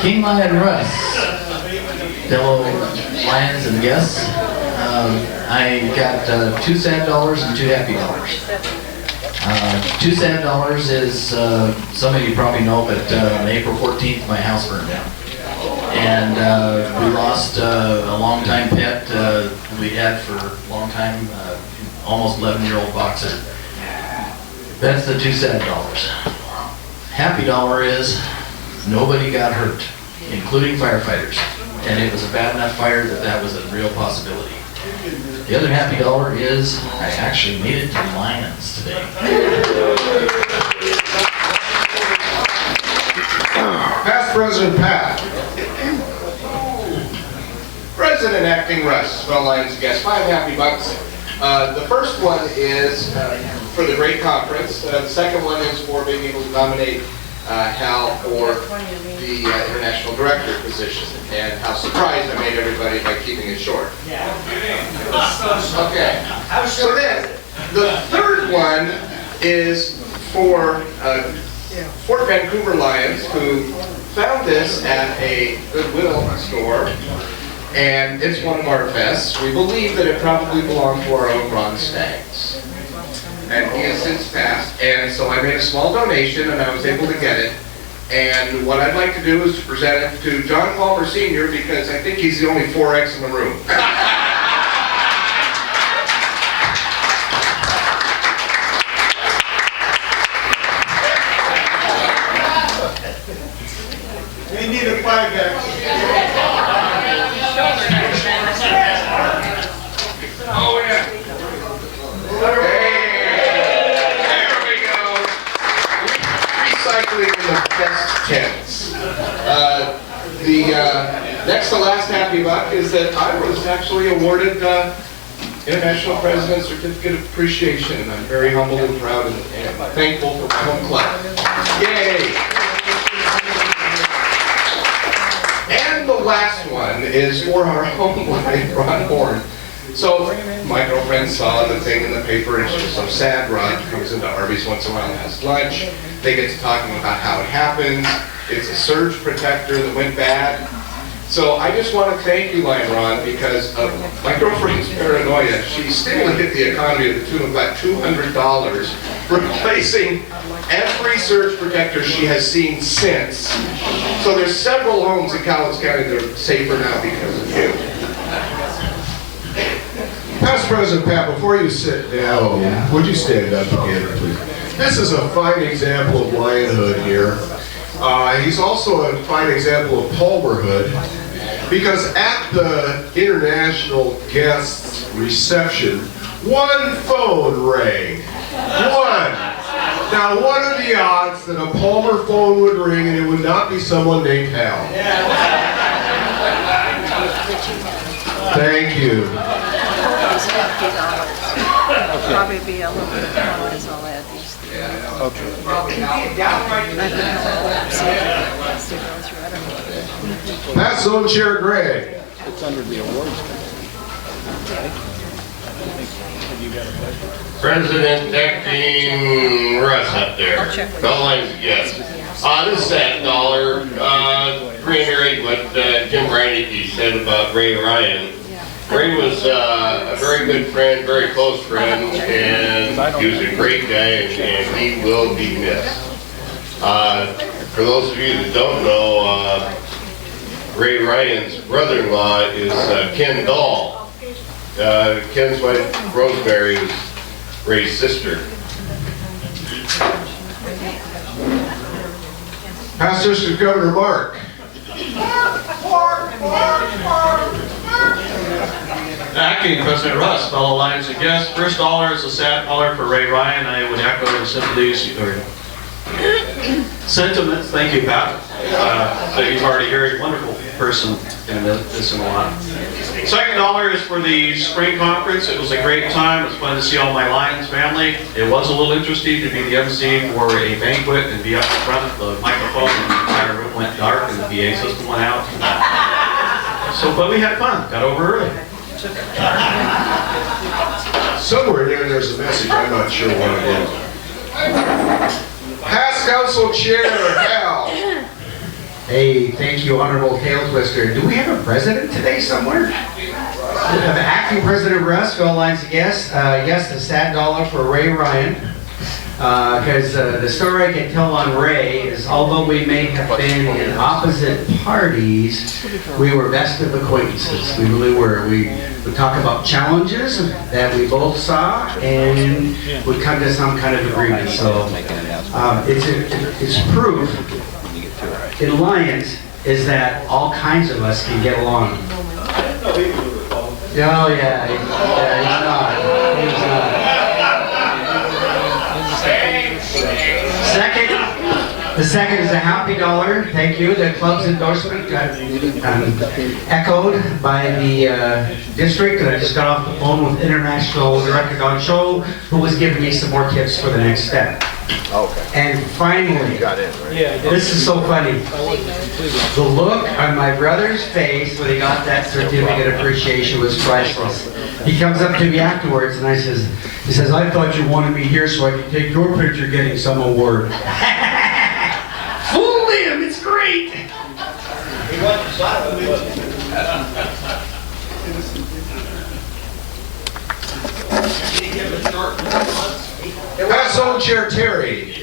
King Lion Russ, fellow lions and guests. I got 2 sad dollars and 2 happy dollars. 2 sad dollars is, some of you probably know, but on April 14th my house burned down. And we lost a long-time pet we had for a long time, almost 11-year-old boxer. That's the 2 sad dollars. Happy dollar is nobody got hurt, including firefighters. And it was a bad enough fire that that was a real possibility. The other happy dollar is I actually made it to the Lions today. Past President Pat. President Acting Russ, fellow Lions guests, 5 happy bucks. The first one is for the great conference. The second one is for being able to nominate Hal for the international director position, and how surprised I made everybody by keeping it short. Okay. So then, the third one is for Fort Vancouver Lions, who found this at a Goodwill store. And it's one of our vests. We believe that it probably belonged to our own Ron Staggs. And he has since passed. And so I made a small donation and I was able to get it. And what I'd like to do is to present it to John Palmer Sr. because I think he's the only 4X in the room. We need a 5X. Oh, yeah. Hey, there we go. Recycling in the best tense. The next to last happy buck is that I was actually awarded International President Certificate of Appreciation, and I'm very humble and proud and thankful for my home club. Yay! And the last one is for our home line, Ron Horn. So my girlfriend saw the thing in the paper and she was so sad. Ron comes into Arby's once in a while and has lunch. They get to talking about how it happens. It's a surge protector that went bad. So I just want to thank you, Lion Ron, because of my girlfriend's paranoia. She stimulated the economy to the tune of about $200, replacing every surge protector she has seen since. So there's several homes in Cowles County that are safer now because of you. Past President Pat, before you sit down, would you stand up again, please? This is a fine example of lionhood here. He's also a fine example of Palmerhood, because at the international guest reception, one phone rang. One. Now, what are the odds that a Palmer phone would ring and it would not be someone named Hal? Thank you. Probably be a little bit of fun as I'll add these things. Okay. Pass Zone Chair Gray. It's under the awards. President Acting Russ up there. Fellow Lions guests. This is that dollar. Reiterate what Jim Reineke said about Ray Ryan. Ray was a very good friend, very close friend, and he was a great guy, and he will be missed. For those of you that don't know, Ray Ryan's brother-in-law is Ken Dahl. Ken's wife, Rosemary, was Ray's sister. Past District Governor Mark. Acting President Russ, fellow Lions and guests, first dollar is a sad dollar for Ray Ryan. I would echo the sympathies or sentiments. Thank you, Pat. That you've already heard. Wonderful person, and this and a lot. Second dollar is for the spring conference. It was a great time. It was fun to see all my Lions family. It was a little interesting to be the MC for a banquet and be up in front of the microphone, and the entire room went dark and the PA system went out. So, but we had fun. Got over early. Somewhere in there's a message, I'm not sure what it is. Past council chair, Hal. Hey, thank you, Honorable Tail Twister. Do we have a president today somewhere? The acting president, Russ, Phil Lines, yes. Yes, the sad dollar for Ray Ryan. Because the story I can tell on Ray is, although we may have been in opposite parties, we were best of acquaintances. We really were. We would talk about challenges that we both saw and would come to some kind of agreement. So it's proof in Lions is that all kinds of us can get along. Oh yeah, he's not. He's not. The second is a happy dollar. Thank you. The club's endorsement got echoed by the district, and I just got off the phone with International Director Don Cho, who was giving me some more tips for the next step. Okay. And finally, this is so funny. The look on my brother's face when he got that certificate of appreciation was priceless. He comes up to me afterwards and he says, I thought you wanted me here so I could take your picture getting some award. Fool him, it's great. Past council chair, Terry.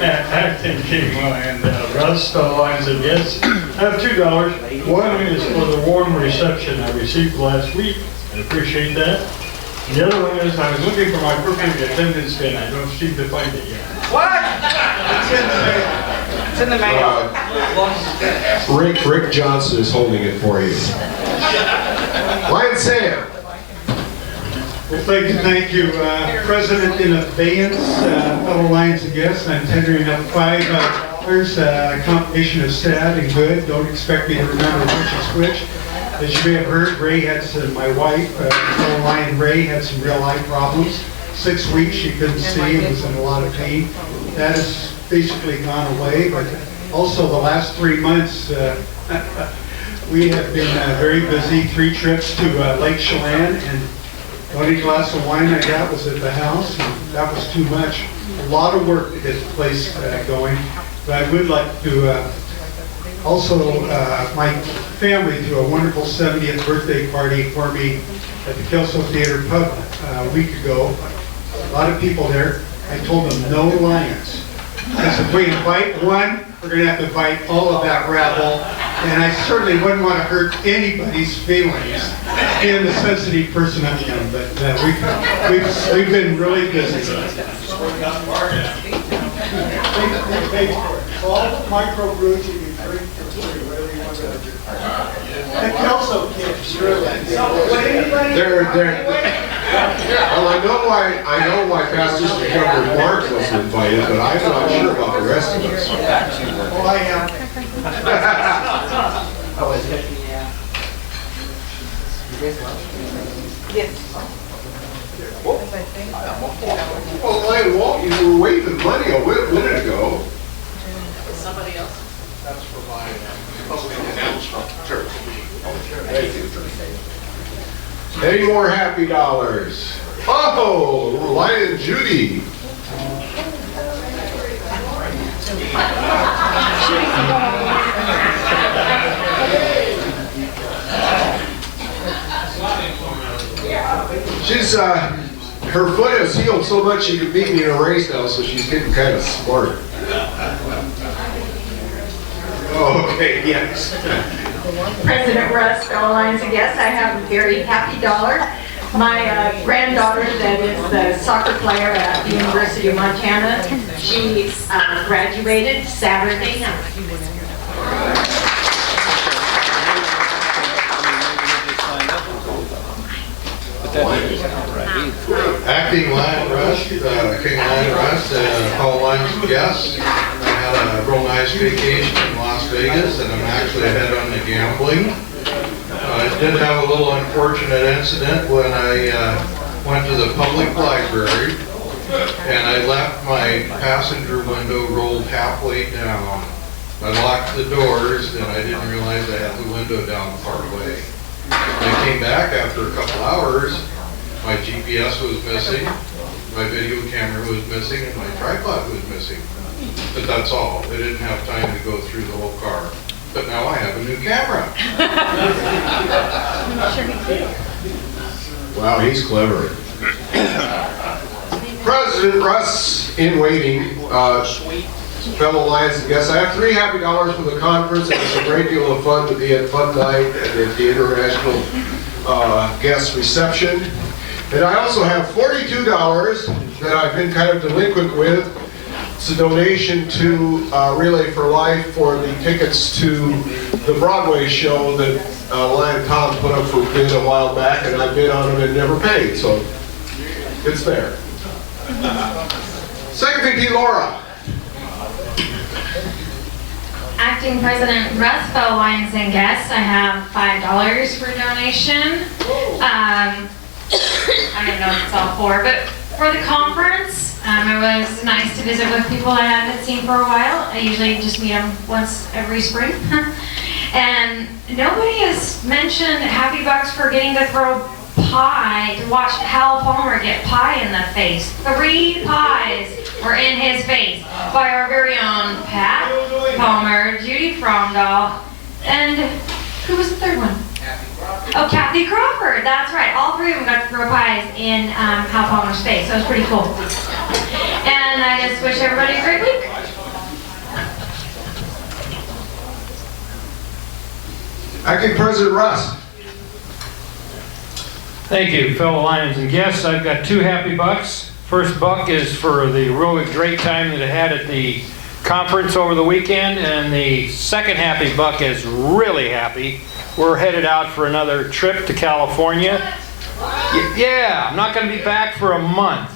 Acting King and Russ Lines and yes, I have $2. One is for the warm reception I received last week. I appreciate that. The other one is I was looking for my perfect attendance pin. I don't seem to find it yet. What? It's in the mail. Rick Johnson is holding it for you. Lion Sam. Well, thank you. President in abeyance, fellow Lions and guests, I'm tendering up $5. A combination of sad and good. Don't expect me to remember which is which. As you may have heard, Ray had some, my wife, fellow Lion Ray, had some real eye problems. 6 weeks she couldn't see and was in a lot of pain. That has basically gone away, but also the last 3 months, we have been very busy. 3 trips to Lake Chelan, and the only glass of wine I got was at the house, and that was too much. A lot of work to get the place going, but I would like to also my family threw a wonderful 70th birthday party for me at the Kelso Theater Pub a week ago. A lot of people there. I told them no lions. Because if we invite one, we're going to have to invite all of that rabble. And I certainly wouldn't want to hurt anybody's feelings, being the sensitive person I am. But we've been really busy. All microbrews you can drink for free, whatever you want to do. And Kelso kids, really. Well, I know why Pastor Governor Mark wasn't invited, but I'm not sure about the rest of us. Well, I am. Well, Lion Walt, you were waving money a minute ago. Somebody else? That's for my public announcement. Sure. Thank you. Any more happy dollars? Oh, Lion Judy. She's her foot has healed so much she can beat me in a race now, so she's getting kind of smart. Okay, yes. President Russ, fellow Lions and guests, I have a very happy dollar. My granddaughter that is the soccer player at the University of Montana, she graduated Saturday night. Acting Lion Russ, King Lion Russ, all Lions guests. I had a real nice vacation in Las Vegas, and I'm actually ahead on the gambling. I did have a little unfortunate incident when I went to the public library, and I left my passenger window rolled halfway down. I locked the doors, and I didn't realize I had the window down part way. I came back after a couple hours, My GPS was missing, my video camera was missing, and my tripod was missing. But that's all. They didn't have time to go through the whole car. But now I have a new camera. Wow, he's clever. President Russ, in waiting, fellow Lions and guests, I have $3 for the conference. It was a great deal of fun to be at Fun Night and at the International Guest Reception. And I also have $42 that I've been kind of delinquent with. It's a donation to Relay for Life for the tickets to the Broadway show that Lion Tom put up for bid a while back, and I bid on it and never paid, so it's there. Second VP Laura. Acting President Russ, fellow Lions and guests, I have $5 for donation. I don't know what it's all for, but for the conference, it was nice to visit with people I haven't seen for a while. I usually just meet them once every spring. And nobody has mentioned Happy Bucks for getting to throw pie, to watch Hal Palmer get pie in the face. 3 pies were in his face by our very own Pat Palmer, Judy Fromdahl, and who was the third one? Oh, Kathy Crawford, that's right. All 3 of them got to throw pies in Hal Palmer's face, so it was pretty cool. And I just wish everybody a great week. Acting President Russ. Thank you, fellow Lions and guests. I've got 2 happy bucks. First buck is for the really great time that I had at the conference over the weekend, and the second happy buck is really happy. We're headed out for another trip to California. Yeah, I'm not going to be back for a month.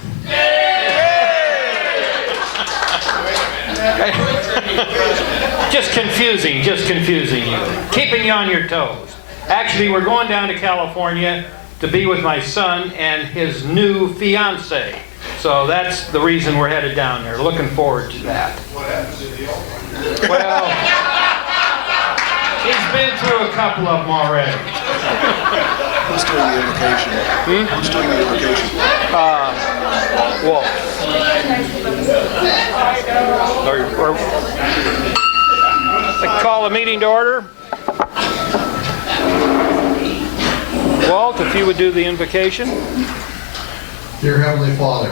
Just confusing you. Keeping you on your toes. Actually, we're going down to California to be with my son and his new fiance. So that's the reason we're headed down there. Looking forward to that. What happens in the old? Well, he's been through a couple of them already. Who's doing the invocation? Who's doing the invocation? Wolf. I call the meeting to order. Walt, if you would do the invocation. Dear Heavenly Father,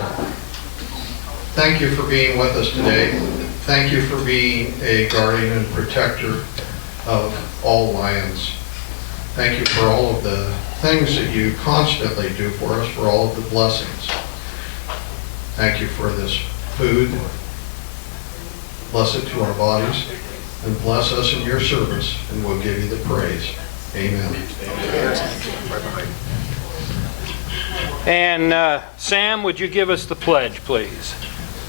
thank you for being with us today. Thank you for being a guardian and protector of all lions. Thank you for all of the things that you constantly do for us, for all of the blessings. Thank you for this food. Bless it to our bodies, and bless us in your service, and we'll give you the praise. Amen. And Sam, would you give us the pledge, please?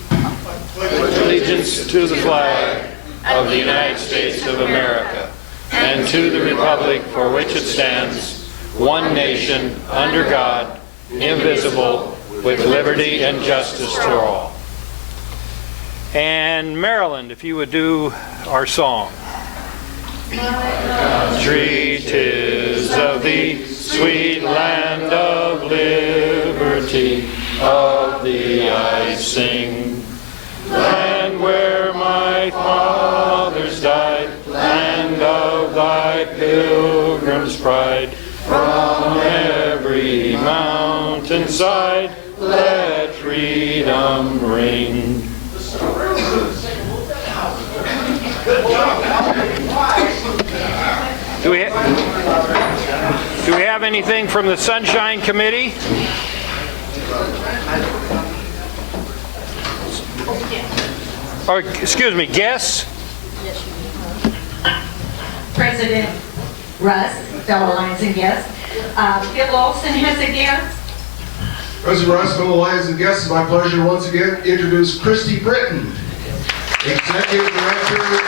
Pledge allegiance to the flag of the United States of America and to the republic for which it stands, one nation, under God, indivisible, with liberty and justice for all. And Maryland, if you would do our song. Country 'tis of thee, sweet land of liberty, of thee I sing. Land where my fathers died, land of thy pilgrim's pride, from every mountainside, let freedom ring. Do we have anything from the Sunshine Committee? Or, excuse me, guests? President Russ, fellow Lions and guests. Phil Olson has a guest. President Russ, fellow Lions and guests, it's my pleasure once again to introduce Christy Britton, Executive Director of the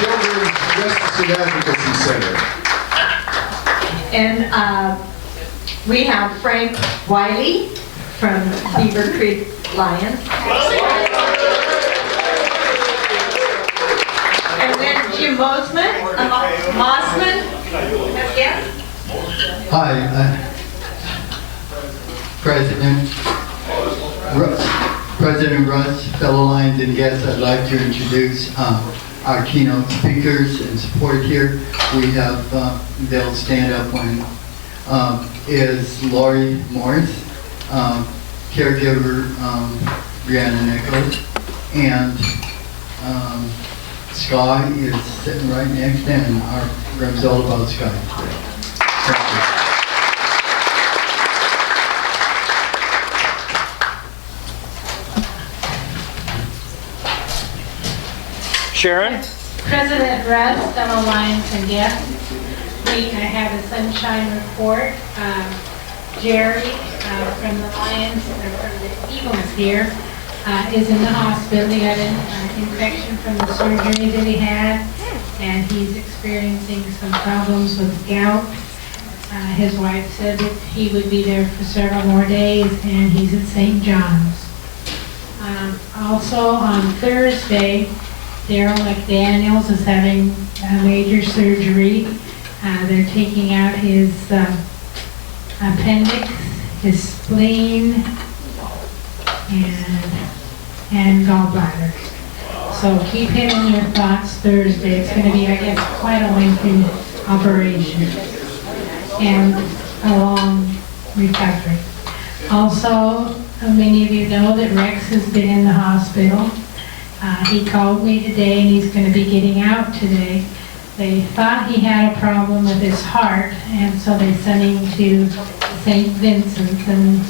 Children's Justice and Advocacy Center. And we have Frank Wiley from Beaver Creek Lions. And then Jim Mossman has guests. Hi. President Russ, fellow Lions and guests, I'd like to introduce our keynote speakers and support here. We have, they'll stand up when, is Lori Morris, caregiver Brianna Nichols, and Skye is sitting right next to him, and our rep's all about Skye. Thank you. Sharon? President Russ, fellow Lions and guests, I have a sunshine report. Jerry from the Lions, or from the Eagles here, is in the hospital. He got an infection from the surgery that he had, and he's experiencing some problems with gout. His wife said that he would be there for several more days, and he's at St. John's. Also on Thursday, Daryl McDaniels is having a major surgery. They're taking out his appendix, his spleen, and gallbladder. So keep him in your thoughts Thursday. It's going to be, I guess, quite a lengthy operation and a long recovery. Also, many of you know that Rex has been in the hospital. He called me today and he's going to be getting out today. They thought he had a problem with his heart, and so they sent him to St. Vincent's, and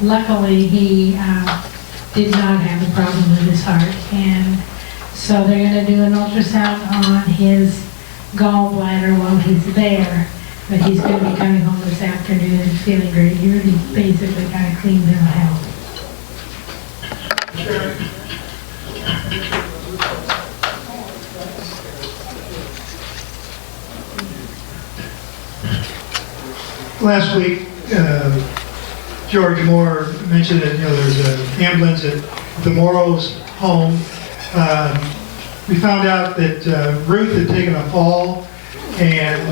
luckily he did not have a problem with his heart. And so they're going to do an ultrasound on his gallbladder while he's there, but he's going to be coming home this afternoon and feeling great. He really basically got a clean bill of health. Last week, George Moore mentioned that there's an ambulance at the Morris home. We found out that Ruth had taken a fall, and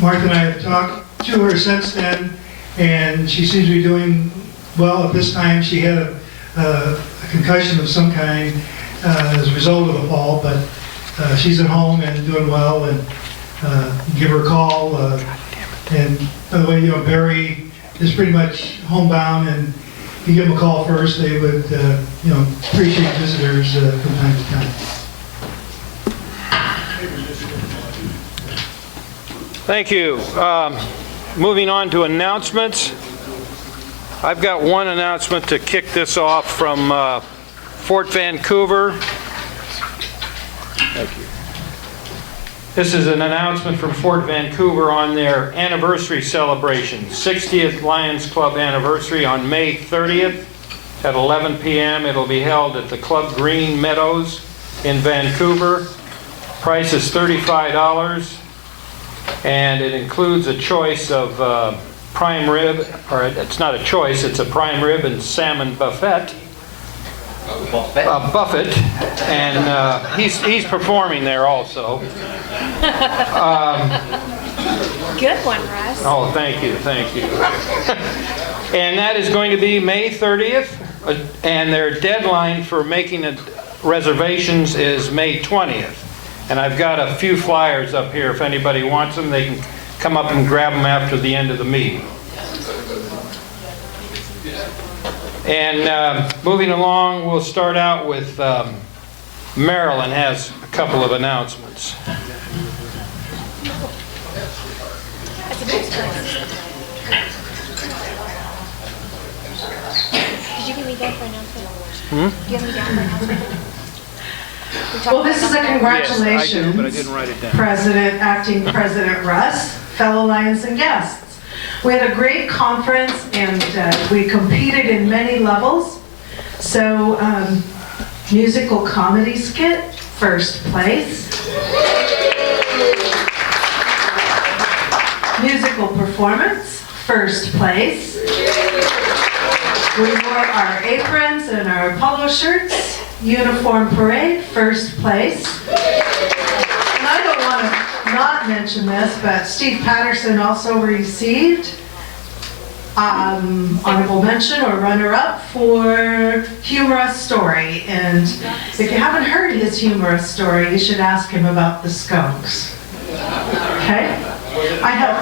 Martha and I have talked to her since then, and she seems to be doing well. At this time, she had a concussion of some kind as a result of the fall, but she's at home and doing well, and give her a call. And by the way, Barry is pretty much homebound, and if you give them a call first, they would, appreciate visitors from time to time. Thank you. Moving on to announcements. I've got one announcement to kick this off from Fort Vancouver. Thank you. This is an announcement from Fort Vancouver on their anniversary celebration, 60th Lions Club anniversary on May 30th at 11 p.m. It'll be held at the Club Green Meadows in Vancouver. Price is $35, and it includes a choice of prime rib, or it's not a choice, it's a prime rib and salmon buffet. Buffett, and he's performing there also. Good one, Russ. Oh, thank you. And that is going to be May 30th, and their deadline for making reservations is May 20th. And I've got a few flyers up here. If anybody wants them, they can come up and grab them after the end of the meeting. And moving along, we'll start out with Marilyn has a couple of announcements. That's a big surprise. Did you get me down for announcement? Do you have me down for announcement? Well, this is a congratulations, yes, I do, but I didn't write it down. Acting President Russ, fellow Lions and guests. We had a great conference, and we competed in many levels. So, musical comedy skit, first place. Musical performance, first place. We wore our aprons and our polo shirts. Uniform parade, first place. And I don't want to not mention this, but Steve Patterson also received honorable mention or runner-up for humorous story. And if you haven't heard his humorous story, you should ask him about the skunks. Okay? I have.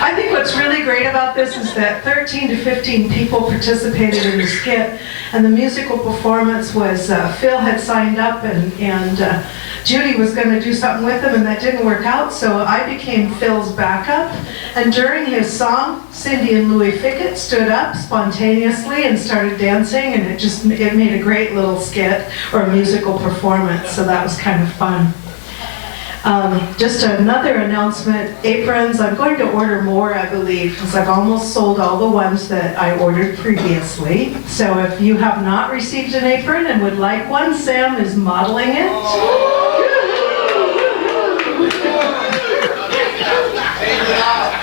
I think what's really great about this is that 13 to 15 people participated in the skit, and the musical performance was Phil had signed up, and Judy was going to do something with him, and that didn't work out, so I became Phil's backup. And during his song, Cindy and Louis Fickett stood up spontaneously and started dancing, and it made a great little skit or a musical performance, so that was kind of fun. Just another announcement, aprons. I'm going to order more, I believe, because I've almost sold all the ones that I ordered previously. So if you have not received an apron and would like one, Sam is modeling it.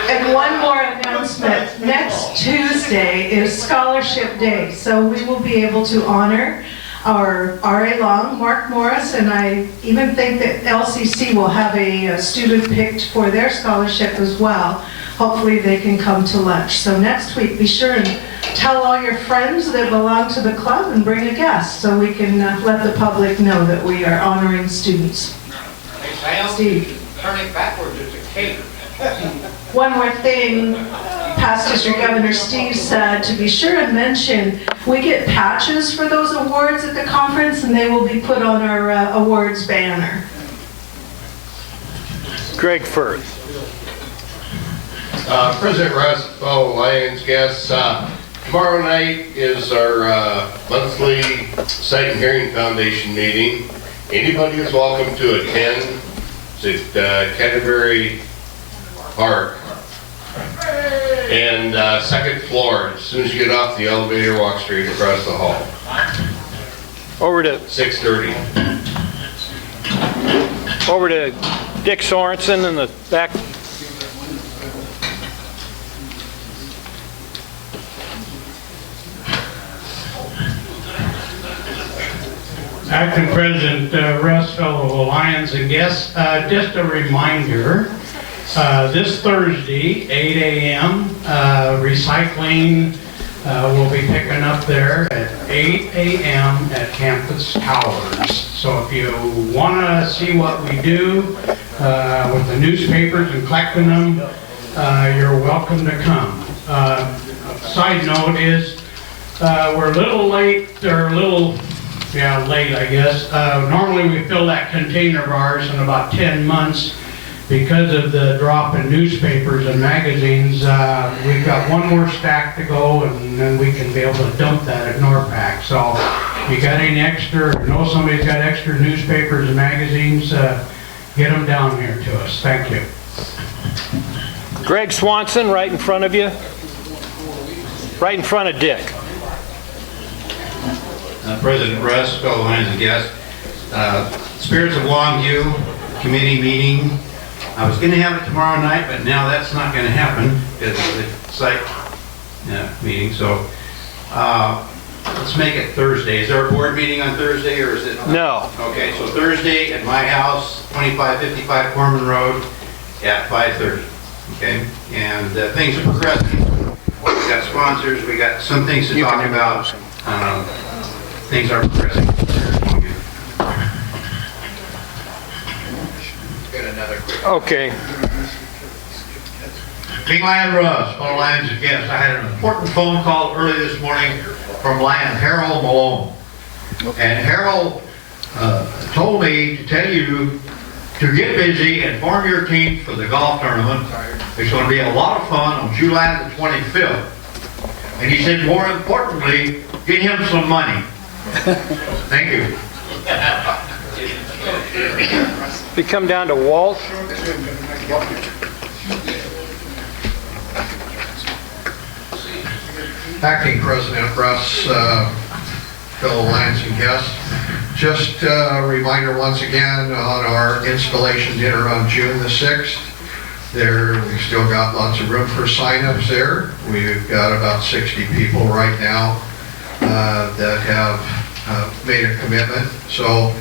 And one more announcement. Next Tuesday is Scholarship Day, so we will be able to honor our R.A. Long, Mark Morris, and I even think that LCC will have a student picked for their scholarship as well. Hopefully they can come to lunch. So next week, be sure and tell all your friends that belong to the club and bring a guest so we can let the public know that we are honoring students. Hey, Sam, Steve. turn it backwards, it's a cape. One more thing, past District Governor Steve said to be sure and mention, we get patches for those awards at the conference, and they will be put on our awards banner. Greg Firth. President Russ, fellow Lions guests, tomorrow night is our monthly Sight and Hearing Foundation meeting. Anybody is welcome to attend. It's at Canterbury Park. And second floor, as soon as you get off the elevator, walk straight across the hall. Over to 6:30. Over to Dick Sorensen in the back. Acting President Russ, fellow Lions and guests, just a reminder, this Thursday, 8 a.m., recycling will be picking up there at 8 a.m. at Campus Towers. So if you want to see what we do with the newspapers and collecting them, you're welcome to come. Side note is we're a little late, or a little late, I guess. Normally we fill that container of ours in about 10 months. Because of the drop in newspapers and magazines, we've got one more stack to go, and then we can be able to dump that at NORPAC. So if you got any extra, or know somebody's got extra newspapers and magazines, get them down here to us. Thank you. Greg Swanson, right in front of you. Right in front of Dick. President Russ, fellow Lions and guests, Spirits of Longview committee meeting. I was going to have it tomorrow night, but now that's not going to happen because of the site meeting. So let's make it Thursday. Is there a board meeting on Thursday, or is it? No. Okay, so Thursday at my house, 2555 Corman Road at 5:30. Okay, and things are progressing. We got sponsors. We got some things to talk about. Things are progressing. Okay. King Lion Russ, fellow Lions and guests, I had an important phone call early this morning from Lion Harold Malone. And Harold told me to tell you to get busy and form your team for the golf tournament. It's going to be a lot of fun on July the 25th. And he said, more importantly, get him some money. Thank you. We come down to Walt. Acting President Russ, fellow Lions and guests, just a reminder once again on our installation dinner on June the 6th. We still got lots of room for sign-ups there. We've got about 60 people right now that have made a commitment. So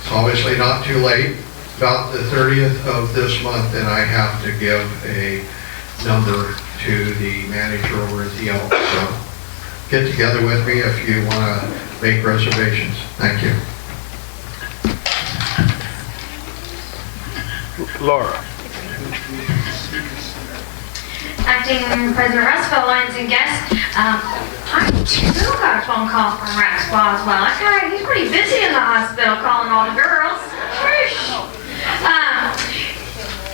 it's obviously not too late. about the 30th of this month, and I have to give a number to the manager over at the Elks. So get together with me if you want to make reservations. Thank you. Laura. Acting President Russ, fellow Lions and guests, I too got a phone call from Rex Boswell. That guy, he's pretty busy in the hospital calling all the girls.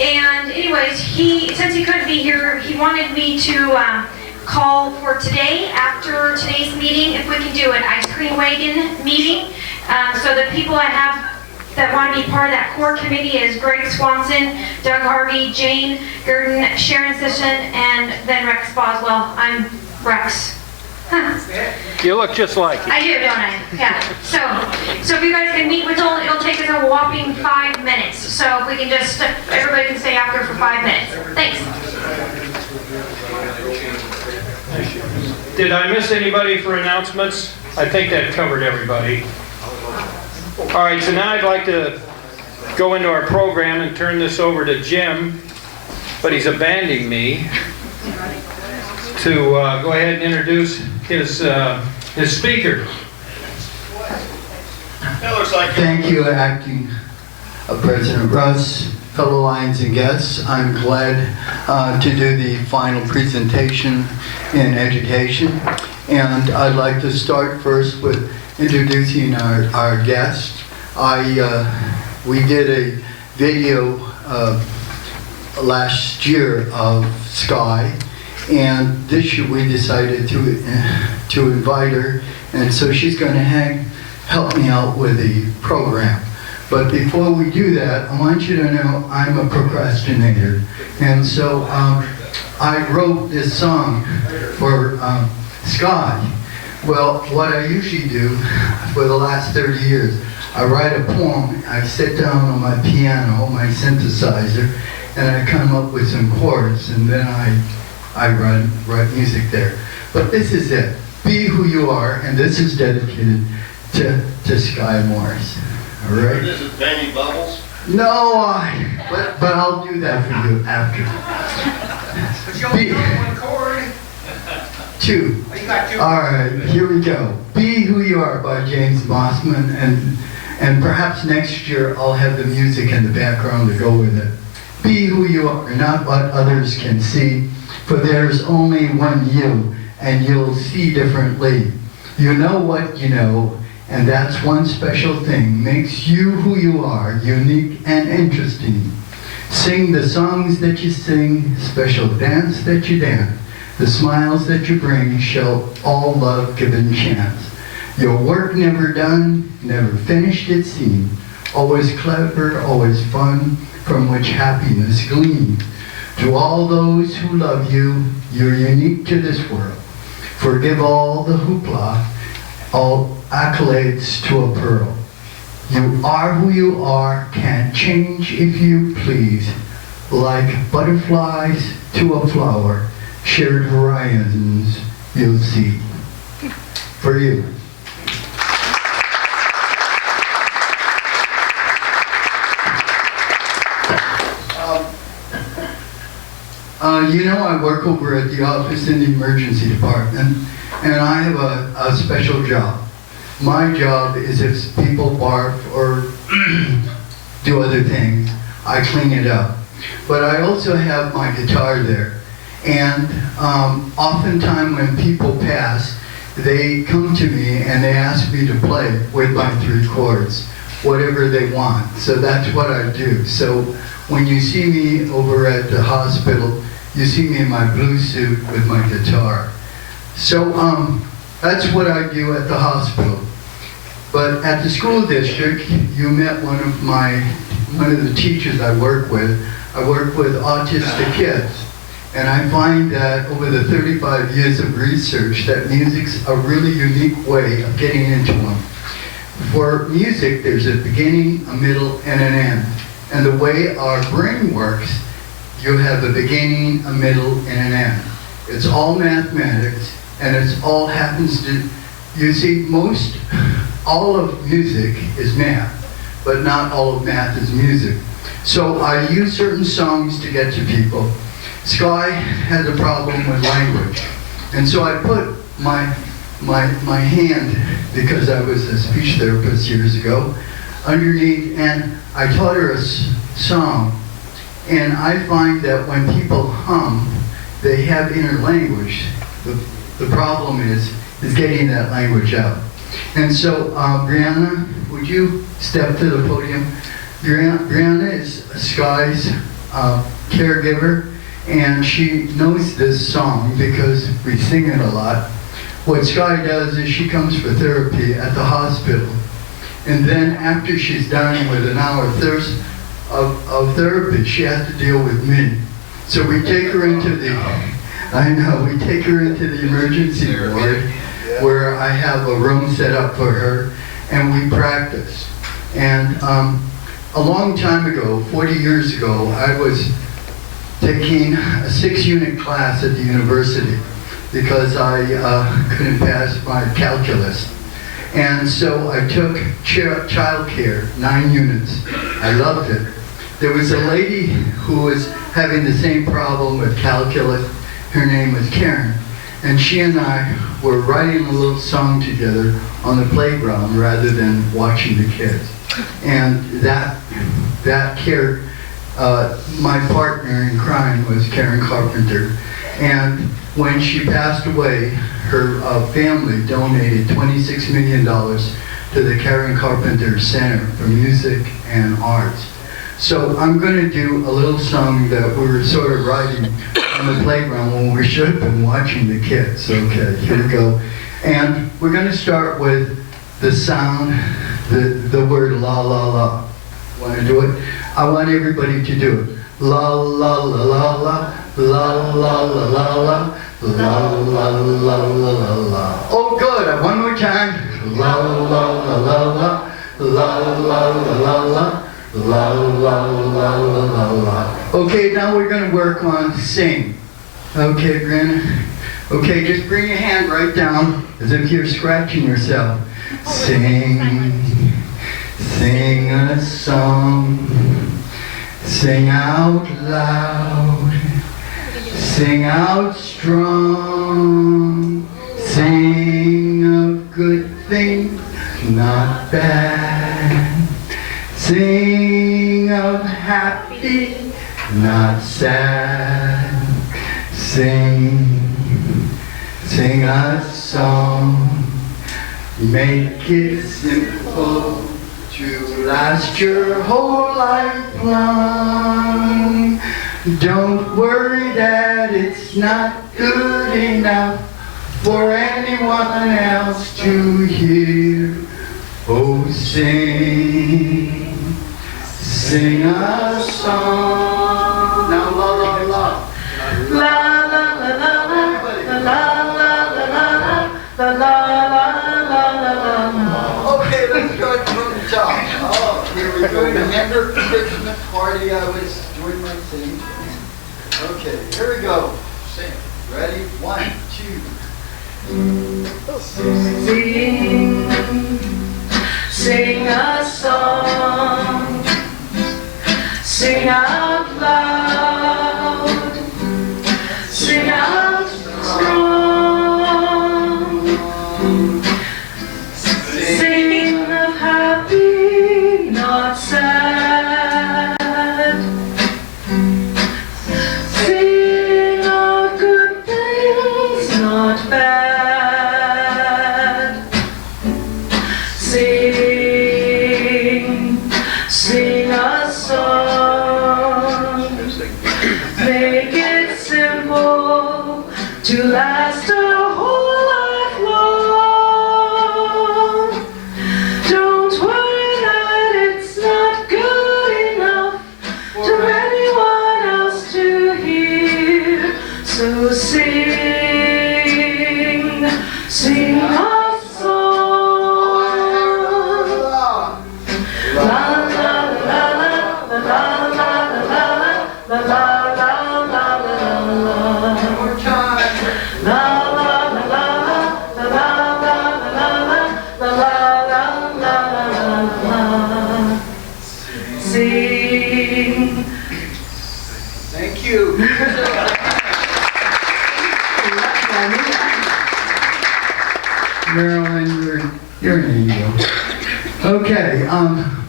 And anyways, since he couldn't be here, he wanted me to call for today, after today's meeting, if we can do an ice cream wagon meeting. So the people I have that want to be part of that core committee is Greg Swanson, Doug Harvey, Jane Gurdon, Sharon Sisson, and then Rex Boswell. I'm Rex. You look just like it. I do, don't I? Yeah. So if you guys can meet with it'll take us a whopping 5 minutes. So if we can just, everybody can stay after for 5 minutes. Thanks. Did I miss anybody for announcements? I think that covered everybody. All right, so now I'd like to go into our program and turn this over to Jim, but he's abandoning me, to go ahead and introduce his speaker. Thank you, Acting President Russ, fellow Lions and guests. I'm glad to do the final presentation in education. And I'd like to start first with introducing our guest. We did a video last year of Skye, and this year we decided to invite her, and so she's going to help me out with the program. But before we do that, I want you to know I'm a procrastinator, and so I wrote this song for Skye. Well, what I usually do for the last 30 years, I write a poem, I sit down on my piano, my synthesizer, and I come up with some chords, and then I write music there. But this is it. Be who you are, and this is dedicated to Skye Morris. All right? This is Benny Bubbles? No, but I'll do that for you after. But you only know one chord. Two. Oh, you got two. All right, here we go. Be Who You Are by James Mossman, and perhaps next year I'll have the music in the background to go with it. Be who you are, not what others can see, for there's only one you, and you'll see differently. You know what you know, and that's one special thing, makes you who you are, unique and interesting. Sing the songs that you sing, special dance that you dance. The smiles that you bring shall all love given chance. Your work never done, never finished it seemed. Always clever, always fun, from which happiness gleams. To all those who love you, you're unique to this world. Forgive all the hoopla, all accolades to a pearl. You are who you are, can't change if you please. Like butterflies to a flower, shared horizons you'll see. For you. You know, I work over at the office in the emergency department, and I have a special job. My job is if people barf or do other things, I clean it up. But I also have my guitar there. And oftentimes when people pass, they come to me and they ask me to play with my 3 chords, whatever they want. So that's what I do. So when you see me over at the hospital, you see me in my blue suit with my guitar. So that's what I do at the hospital. But at the school district, you met one of the teachers I work with. I work with autistic kids. And I find that over the 35 years of research that music's a really unique way of getting into them. For music, there's a beginning, a middle, and an end. And the way our brain works, you have a beginning, a middle, and an end. It's all mathematics, and it's all happens to, you see, all of music is math, but not all of math is music. So I use certain songs to get to people. Skye has a problem with language. And so I put my hand, because I was a speech therapist years ago, underneath, and I taught her a song. And I find that when people hum, they have inner language. The problem is getting that language out. And so, Brianna, would you step to the podium? Brianna is Skye's caregiver, and she knows this song because we sing it a lot. What Skye does is she comes for therapy at the hospital, and then after she's done with an hour of therapy, she has to deal with me. So we take her into the emergency ward, where I have a room set up for her, and we practice. And a long time ago, 40 years ago, I was taking a 6-unit class at the university because I couldn't pass my calculus. And so I took child care, 9 units. I loved it. There was a lady who was having the same problem with calculus. Her name was Karen. And she and I were writing a little song together on the playground rather than watching the kids. And that cared, my partner in crime was Karen Carpenter. And when she passed away, her family donated $26 million to the Karen Carpenter Center for Music and Arts. So I'm going to do a little song that we were sort of writing on the playground when we should have been watching the kids. Okay, here we go. And we're going to start with the sound, the word la la la. Want to do it? I want everybody to do it. La la la la la, la la la la la, la la la la la. Oh good, one more time. La la la la la, la la la la la. La la la la la la. Okay, now we're going to work on sing. Okay, Brandon. Okay, just bring your hand right down as if you're scratching yourself. Sing, sing a song. Sing out loud. Sing out strong. Sing of good things, not bad. Sing of happy, not sad. Sing, sing a song. Make it simple to last your whole life long. Don't worry that it's not good enough for anyone else to hear. Oh, sing, sing a song. Now la la la. La la la la la la la la la. Okay, let's start from the top. Oh, here we go. Remember Christmas party I was doing my thing? Okay, here we go. Sing. Ready? 1, 2. Sing. Sing a song, sing out loud, sing out strong, sing of happy, not sad, sing of good things, not bad. Sing a song, make it simple to last a whole life long. Don't worry that it's not good enough for anyone else to hear. So sing, sing a song. La la la la la la la la la la la la la la. One more time. La Marilyn, you're an angel. Okay,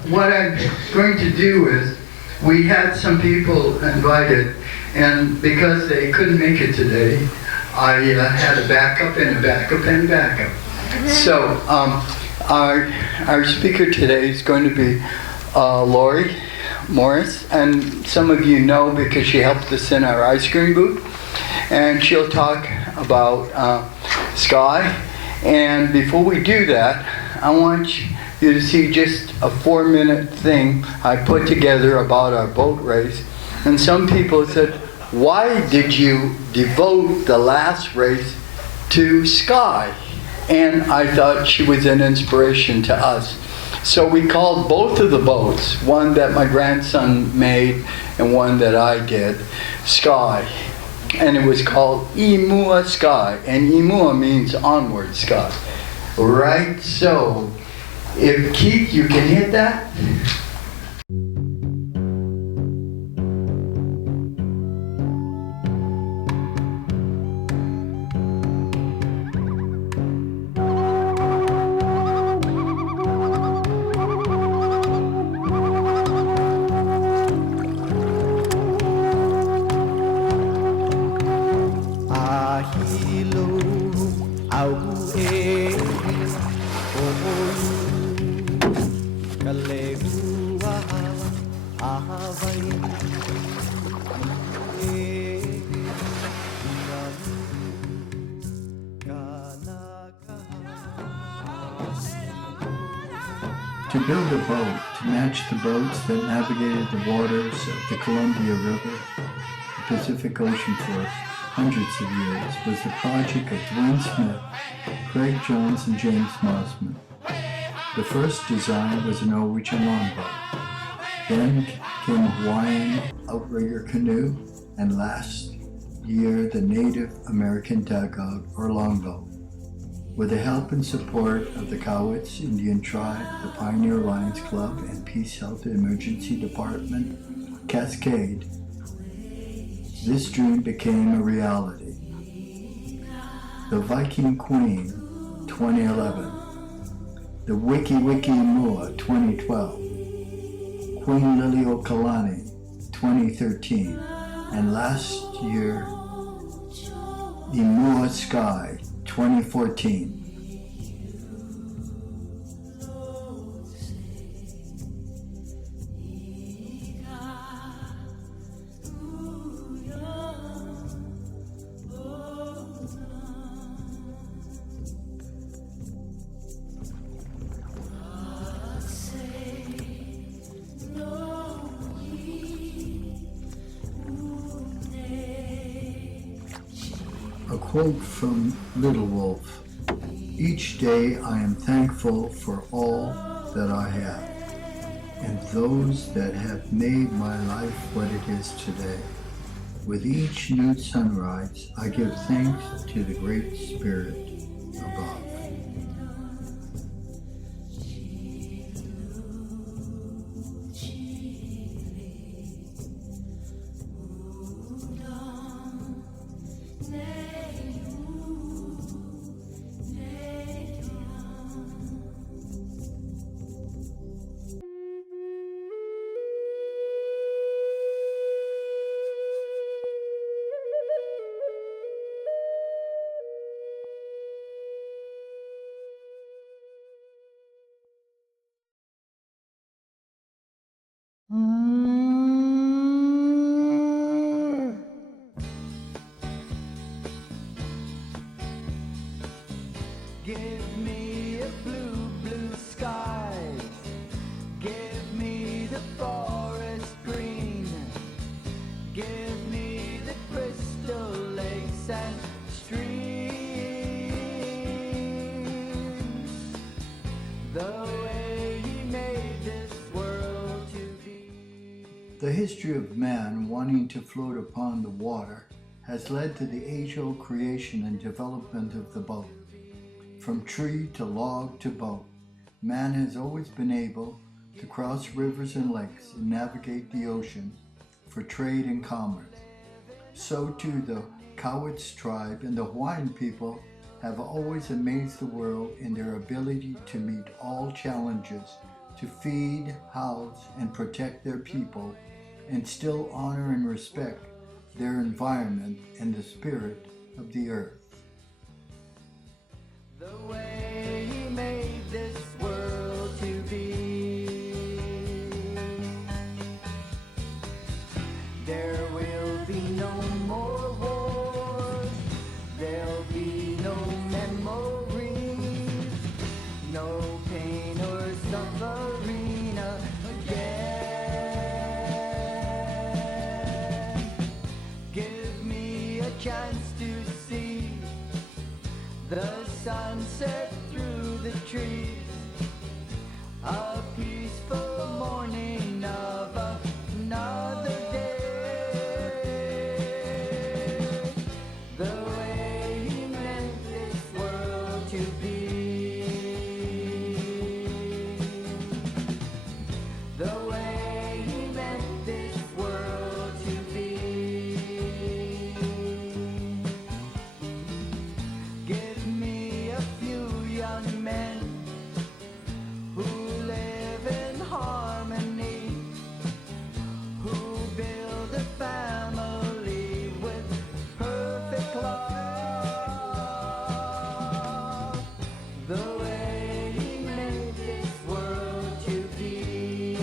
what I'm going to do is, we had some people invited, and because they couldn't make it today, I had a backup and a backup and a backup. So, our speaker today is going to be Lori Morris, and some of you know because she helped us in our ice cream booth, and she'll talk about Skye. And before we do that, I want you to see just a 4-minute thing I put together about our boat race. And some people said, why did you devote the last race to Skye? And I thought she was an inspiration to us. So we called both of the boats, one that my grandson made and one that I did, Skye. And it was called Imua Skye, and Imua means onward Skye. Right, so, if Keith, you can hit that? To build a boat to match the boats that navigated the waters of the Columbia River, the Pacific Ocean for hundreds of years, was the project of Dwayne Smith, Craig Jones, and James Mossman. The first design was a Norwegian longboat. Then came a Hawaiian outrigger canoe, and last year the Native American dugout or longboat. With the help and support of the Cowits Indian Tribe, the Pioneer Lions Club, and Peace Health Emergency Department, Cascade, this dream became a reality. The Viking Queen, 2011. The Wiki Wiki Mua, 2012. Queen Liliuokalani, 2013. And last year, Imua Skye, 2014. A quote from Little Wolf: "Each day I am thankful for all that I have, and those that have made my life what it is today. With each new sunrise, I give thanks to the Great Spirit above." Give me a blue, blue sky. Give me the forest green. Give me the crystal lakes and streams. The way he made this world to be. The history of man wanting to float upon the water has led to the age-old creation and development of the boat. From tree to log to boat, man has always been able to cross rivers and lakes and navigate the ocean for trade and commerce. so too the Cowits tribe and the Hawaiian people have always amazed the world in their ability to meet all challenges, to feed, house, and protect their people, and still honor and respect their environment and the spirit of the earth. The way he made this world to be. There will be no more wars. There'll be no memories. No pain or suffering again. Give me a chance to see the sunset through the trees, a peaceful morning of another day. The way he meant this world to be. The way he meant this world to be. Give me a few young men who live in harmony, who build a family with perfect love. The way he made this world to be.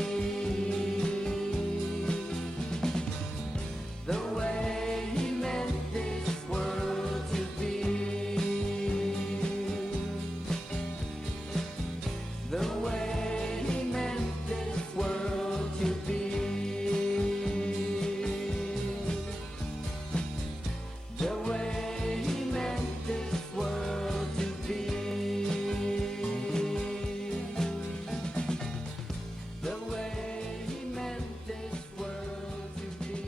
The way he meant this world to be. The way he meant this world to be. The way he meant this world to be. The way he meant this world to be.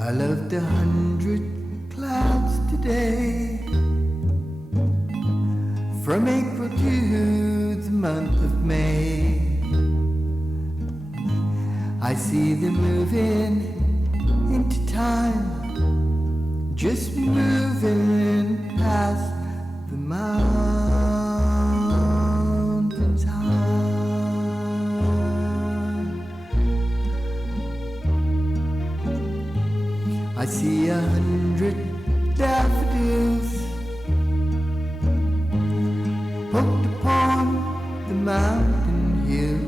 I loved 100 clouds today, from April to the month of May. I see them moving into time, just moving past the mountains high. I see 100 daffodils hooked upon the mountain hill.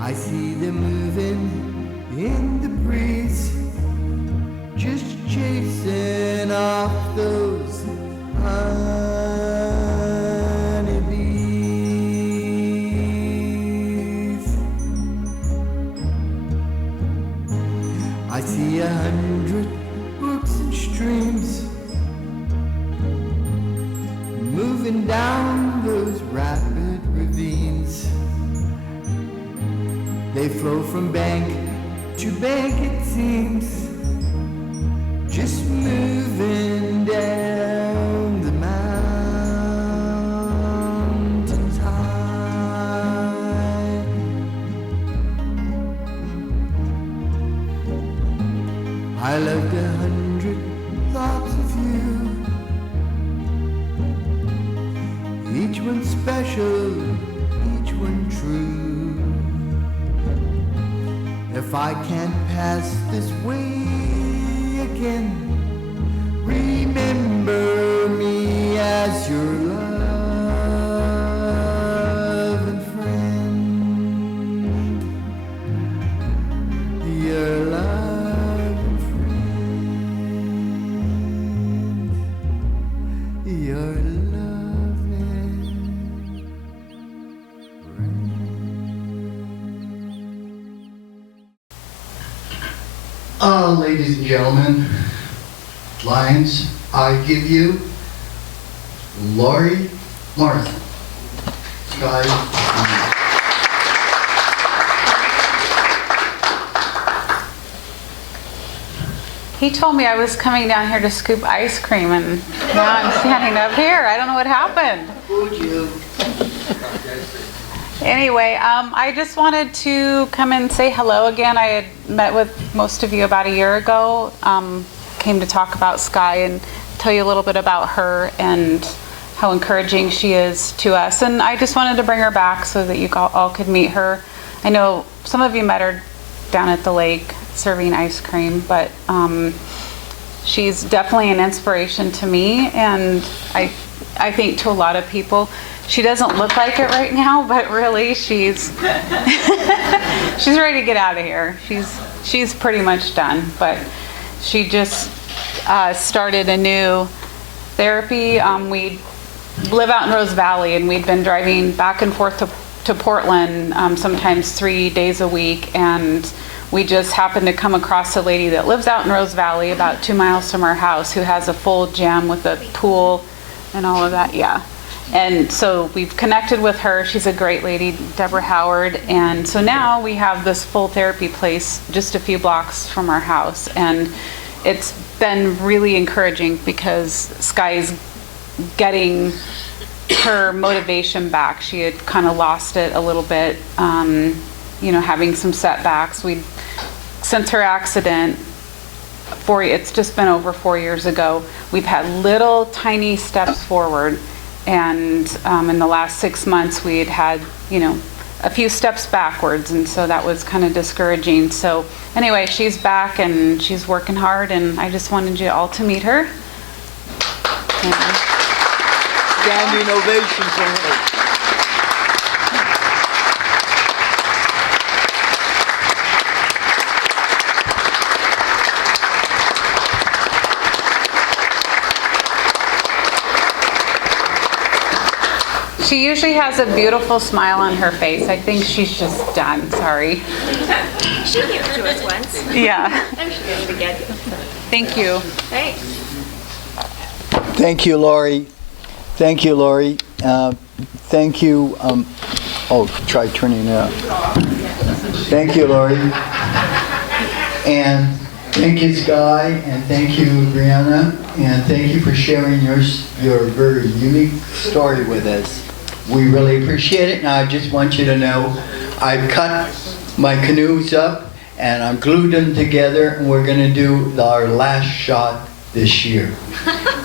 I see them moving in the breeze, just chasing off those honeybees. I see 100 brooks and streams moving down those rapid ravines. They flow from bank to bank, it seems, just moving down the mountains high. I loved 100 thoughts of you, each one special, each one true. If I can't pass this way again, remember me as your loving friend. Your loving friend. Your loving friend. Ladies and gentlemen, Lions, I give you Morris2. Skye. He told me I was coming down here to scoop ice cream, and now I'm standing up here. I don't know what happened. Anyway, I just wanted to come and say hello again. I had met with most of you about a year ago. Came to talk about Skye and tell you a little bit about her and how encouraging she is to us. And I just wanted to bring her back so that you all could meet her. I know some of you met her down at the lake serving ice cream, but she's definitely an inspiration to me, and I think to a lot of people. She doesn't look like it right now, but really she's she's ready to get out of here. She's pretty much done, but she just started a new therapy. We live out in Rose Valley, and we'd been driving back and forth to Portland sometimes 3 days a week, and we just happened to come across a lady that lives out in Rose Valley about 2 miles from our house who has a full gym with a pool and all of that. Yeah. And so we've connected with her. She's a great lady, Deborah Howard. And so now we have this full therapy place just a few blocks from our house. And it's been really encouraging because Skye's getting her motivation back. She had kind of lost it a little bit, having some setbacks. Since her accident, it's just been over 4 years ago, we've had little tiny steps forward. And in the last 6 months, we had a few steps backwards. And so that was kind of discouraging. So anyway, she's back and she's working hard. And I just wanted you all to meet her. Standing ovation for her. She usually has a beautiful smile on her face. I think she's just done. Sorry. She gave it to us once. Yeah. I'm sure it'll be good. Thank you. Thanks. Thank you, Lori. Thank you, Lori. Thank you. Try turning it up. Thank you, Lori. And thank you, Skye, and thank you, Brianna, and thank you for sharing your very unique story with us. We really appreciate it, and I just want you to know I've cut my canoes up and I'm glued them together, and we're going to do our last shot this year.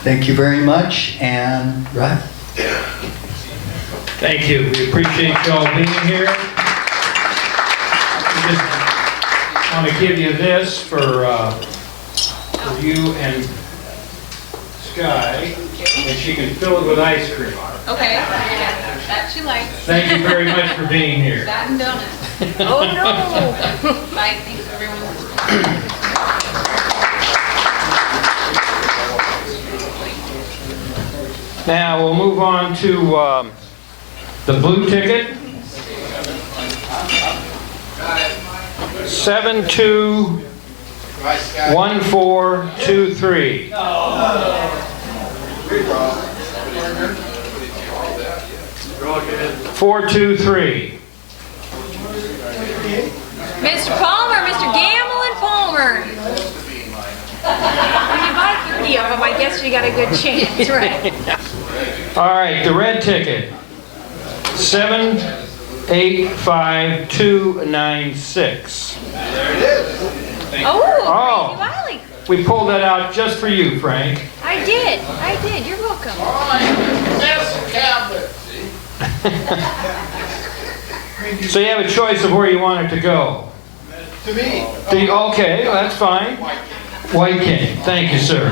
Thank you very much, and Russ. Thank you. We appreciate you all being here. I just want to give you this for you and Skye, and she can fill it with ice cream. Okay. That she likes. Thank you very much for being here. That and donuts. Oh no! Bye. Thanks everyone. Now we'll move on to the blue ticket. 721423. 423. Mr. Palmer, Mr. Gamble and Palmer. When you buy 30 of them, I guess you got a good chance, right? All right, the red ticket. 785296. There it is. Oh, Crazy Wiley. We pulled that out just for you, Frank. I did. You're welcome. So you have a choice of where you want it to go. To me. Okay, well, that's fine. White King. Thank you, sir.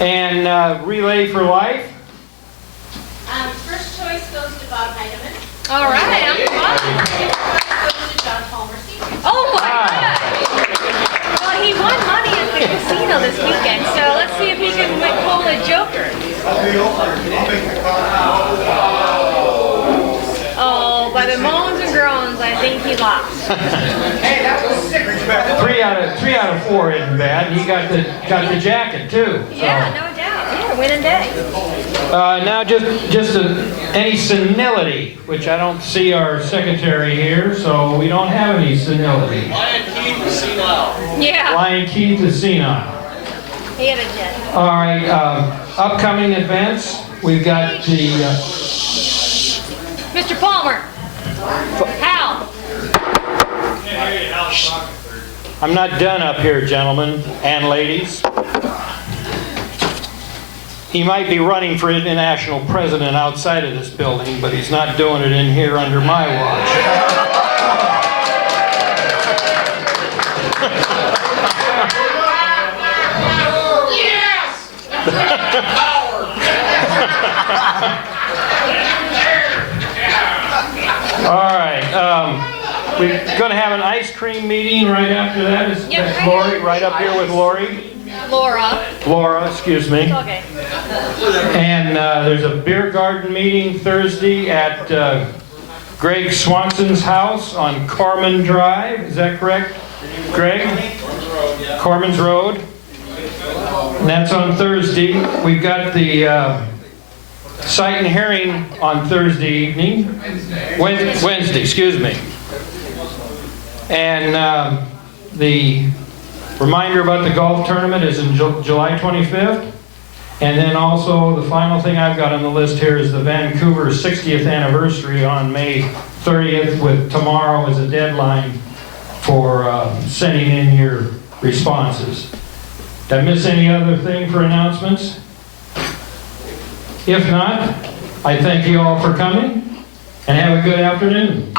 And Relay for Life. First choice goes to Bob Heidemann. All right, I'm Bob. Goes to John Palmer Sr. Oh my God! Well, he won money at the casino this weekend, so let's see if he can pull a joker. Oh, by the moans and groans, I think he lost. Hey, that was sick. 3 out of 4 isn't bad. He got the jacket too. So. Yeah, no doubt. a winning day. Now, just any senility, which I don't see our secretary here, so we don't have any senility. Lion Keith is senile. Yeah. Lion Keith is senile. He had a jet. All right, upcoming events, we've got the... Mr. Palmer. Hal. I'm not done up here, gentlemen and ladies. He might be running for international president outside of this building, but he's not doing it in here under my watch. All right. We're going to have an ice cream meeting right after that. That's Lori, right up here with Lori. Laura, excuse me. Okay. And there's a beer garden meeting Thursday at Greg Swanson's house on Corman Drive. Is that correct, Greg? Corman's Road. And that's on Thursday. We've got the sight and hearing on Thursday evening. Wednesday, excuse me. And the reminder about the golf tournament is in July 25th. And then also the final thing I've got on the list here is the Vancouver 60th anniversary on May 30th, with tomorrow as a deadline for sending in your responses. Did I miss any other thing for announcements? If not, I thank you all for coming and have a good afternoon.